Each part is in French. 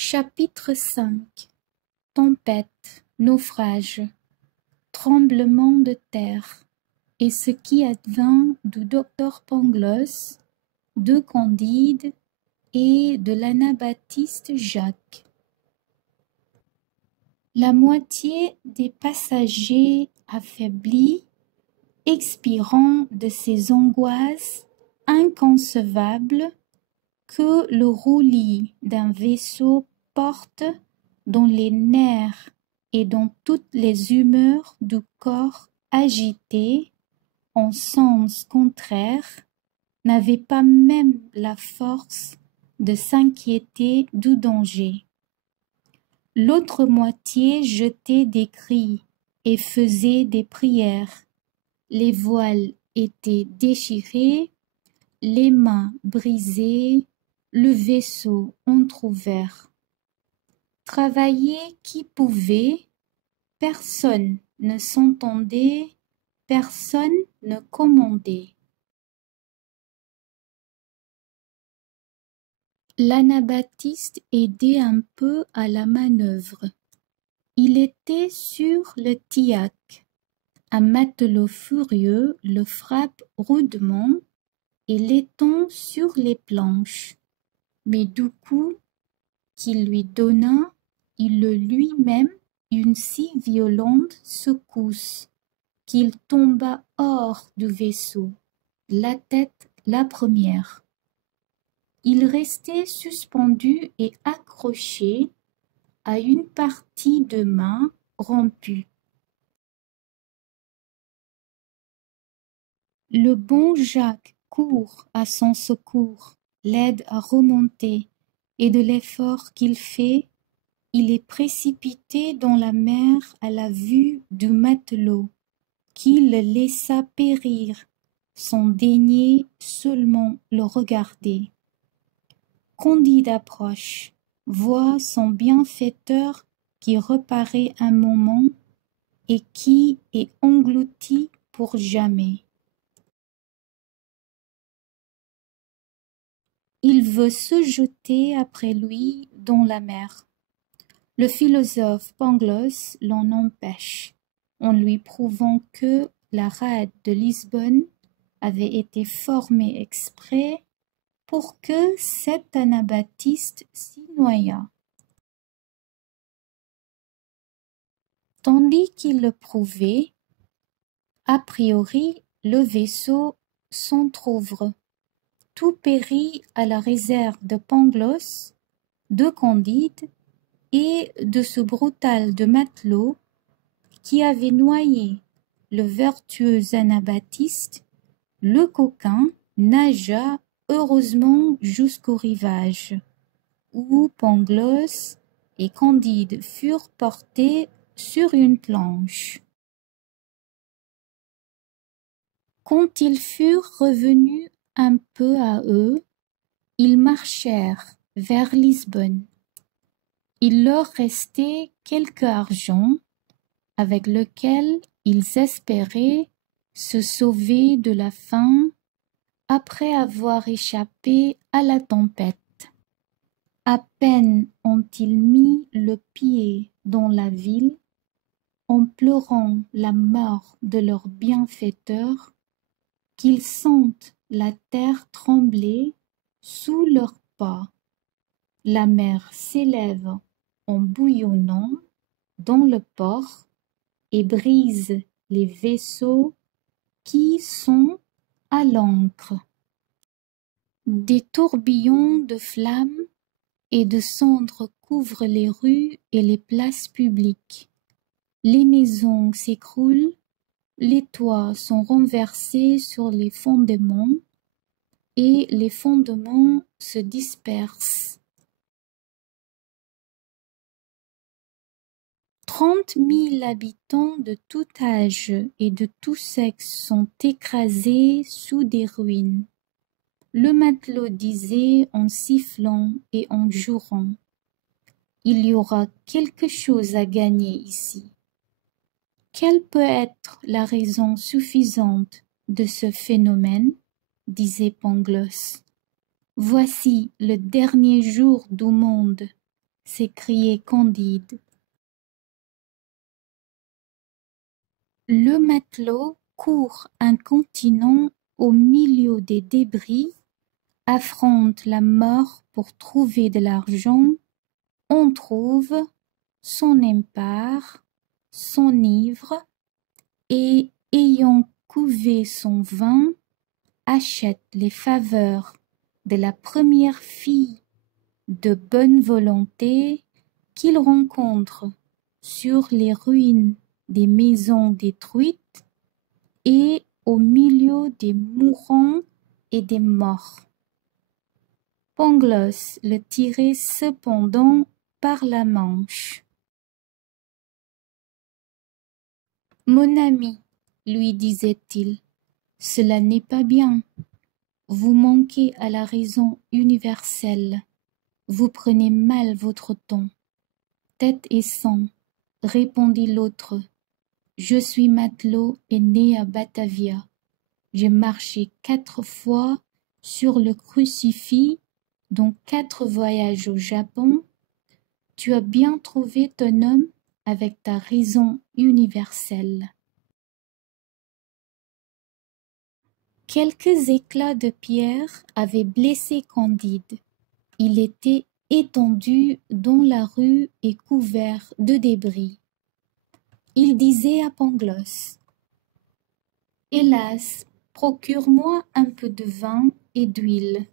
Chapitre 5. Tempête, naufrage, tremblement de terre, et ce qui advint du docteur Pangloss, de Candide et de l'anabaptiste Jacques. La moitié des passagers affaiblis, expirant de ces angoisses inconcevables que le roulis d'un vaisseau porte dans les nerfs et dans toutes les humeurs du corps agité en sens contraire, n'avait pas même la force de s'inquiéter du danger. L'autre moitié jetait des cris et faisait des prières. Les voiles étaient déchirés, les mâts brisés, le vaisseau entrouvert. Travailler qui pouvait, personne ne s'entendait, personne ne commandait. L'anabaptiste aidait un peu à la manœuvre. Il était sur le tillac. Un matelot furieux le frappe rudement et l'étend sur les planches. Mais du coup qu'il lui donna, il eut lui-même une si violente secousse qu'il tomba hors du vaisseau, la tête la première. Il restait suspendu et accroché à une partie de main rompue. Le bon Jacques court à son secours, l'aide à remonter, et de l'effort qu'il fait, il est précipité dans la mer à la vue du matelot, qui le laissa périr, sans daigner seulement le regarder. Candide approche, voit son bienfaiteur qui reparaît un moment et qui est englouti pour jamais. Il veut se jeter après lui dans la mer. Le philosophe Pangloss l'en empêche, en lui prouvant que la rade de Lisbonne avait été formée exprès pour que cet anabaptiste s'y noyât. Tandis qu'il le prouvait, a priori le vaisseau s'entr'ouvre. Tout périt à la réserve de Pangloss, de Candide et de ce brutal de matelot qui avait noyé le vertueux anabaptiste. Le coquin nagea heureusement jusqu'au rivage, où Pangloss et Candide furent portés sur une planche. Quand ils furent revenus un peu à eux, ils marchèrent vers Lisbonne. Il leur restait quelque argent avec lequel ils espéraient se sauver de la faim après avoir échappé à la tempête. À peine ont-ils mis le pied dans la ville, en pleurant la mort de leur bienfaiteur, qu'ils sentent la terre trembler sous leurs pas. La mer s'élève en bouillonnant dans le port et brise les vaisseaux qui sont à l'ancre. Des tourbillons de flammes et de cendres couvrent les rues et les places publiques. Les maisons s'écroulent, les toits sont renversés sur les fondements et les fondements se dispersent. 30 000 habitants de tout âge et de tout sexe sont écrasés sous des ruines. Le matelot disait en sifflant et en jurant: « Il y aura quelque chose à gagner ici. » Quelle peut être la raison suffisante de ce phénomène? Disait Pangloss. Voici le dernier jour du monde. s'écriait Candide. Le matelot court incontinent au milieu des débris, affronte la mort pour trouver de l'argent, on trouve son empare, son ivre, et ayant couvé son vin, achète les faveurs de la première fille de bonne volonté qu'il rencontre sur les ruines des maisons détruites et au milieu des mourants et des morts. Pangloss le tirait cependant par la manche. « Mon ami, lui disait-il, cela n'est pas bien. Vous manquez à la raison universelle. Vous prenez mal votre ton. Tête et sang, répondit l'autre. Je suis matelot et né à Batavia. J'ai marché 4 fois sur le crucifix, dont 4 voyages au Japon. Tu as bien trouvé ton homme avec ta raison universelle. Quelques éclats de pierre avaient blessé Candide. Il était étendu dans la rue et couvert de débris. Il disait à Pangloss: « Hélas, procure-moi un peu de vin et d'huile.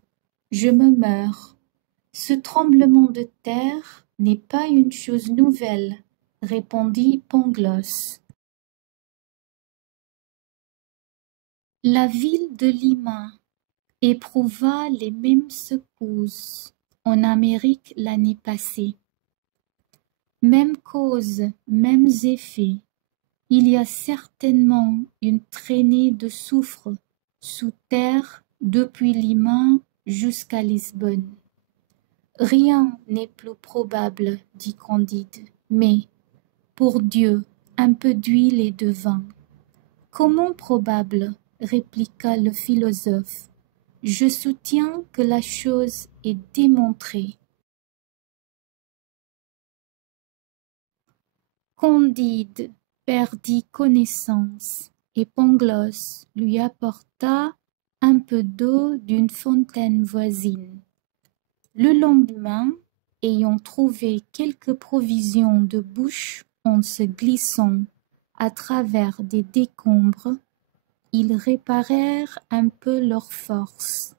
Je me meurs. Ce tremblement de terre n'est pas une chose nouvelle, répondit Pangloss. La ville de Lima éprouva les mêmes secousses en Amérique l'année passée. Même cause, mêmes effets. Il y a certainement une traînée de soufre sous terre depuis Lima jusqu'à Lisbonne. Rien n'est plus probable, dit Candide, mais, pour Dieu, un peu d'huile et de vin. Comment probable, répliqua le philosophe. Je soutiens que la chose est démontrée. Candide perdit connaissance et Pangloss lui apporta un peu d'eau d'une fontaine voisine. Le lendemain, ayant trouvé quelques provisions de bouche en se glissant à travers des décombres, ils réparèrent un peu leurs forces.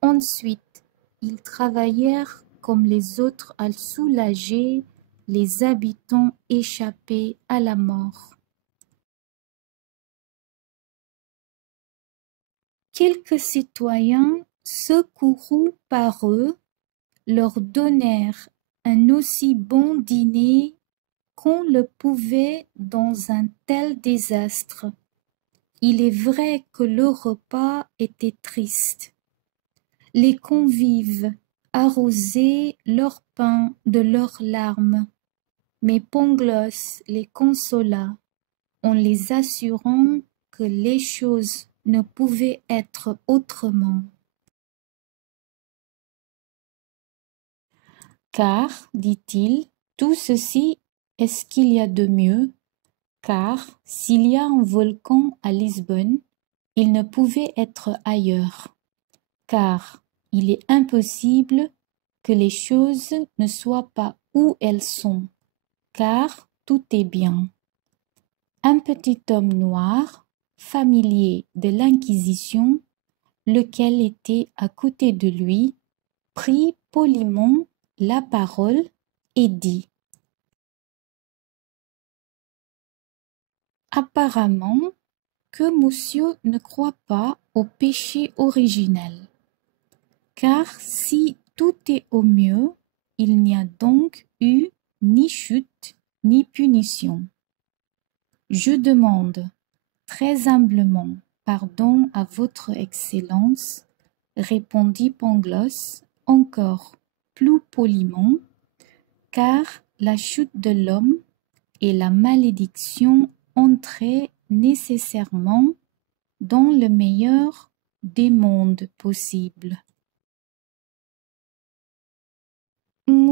Ensuite, ils travaillèrent comme les autres à soulager les habitants échappés à la mort. Quelques citoyens, secourus par eux, leur donnèrent un aussi bon dîner qu'on le pouvait dans un tel désastre. Il est vrai que le repas était triste. Les convives arrosaient leur pain de leurs larmes, mais Pangloss les consola en les assurant que les choses ne pouvaient être autrement. Car, dit-il, tout ceci est ce qu'il y a de mieux, car s'il y a un volcan à Lisbonne, il ne pouvait être ailleurs, car il est impossible que les choses ne soient pas où elles sont, car tout est bien. Un petit homme noir, familier de l'Inquisition, lequel était à côté de lui, prit poliment la parole et dit: « Apparemment que monsieur ne croit pas au péché originel, car si tout est au mieux, il n'y a donc eu ni chute ni punition. Je demande très humblement pardon à votre Excellence, répondit Pangloss encore plus poliment, car la chute de l'homme et la malédiction entraient nécessairement dans le meilleur des mondes possibles.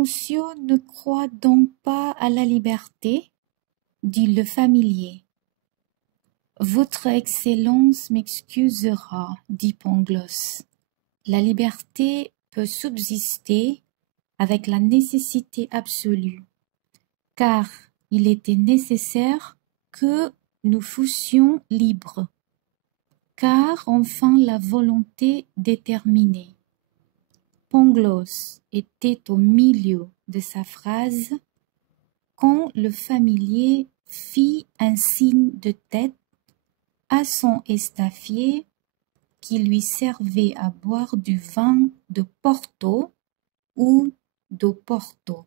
monsieur ne croit donc pas à la liberté, dit le familier. Votre Excellence m'excusera, dit Pangloss. La liberté peut subsister avec la nécessité absolue, car il était nécessaire que nous fussions libres, car enfin la volonté déterminée. Pangloss était au milieu de sa phrase quand le familier fit un signe de tête à son estaffier qui lui servait à boire du vin de Porto ou d'Oporto.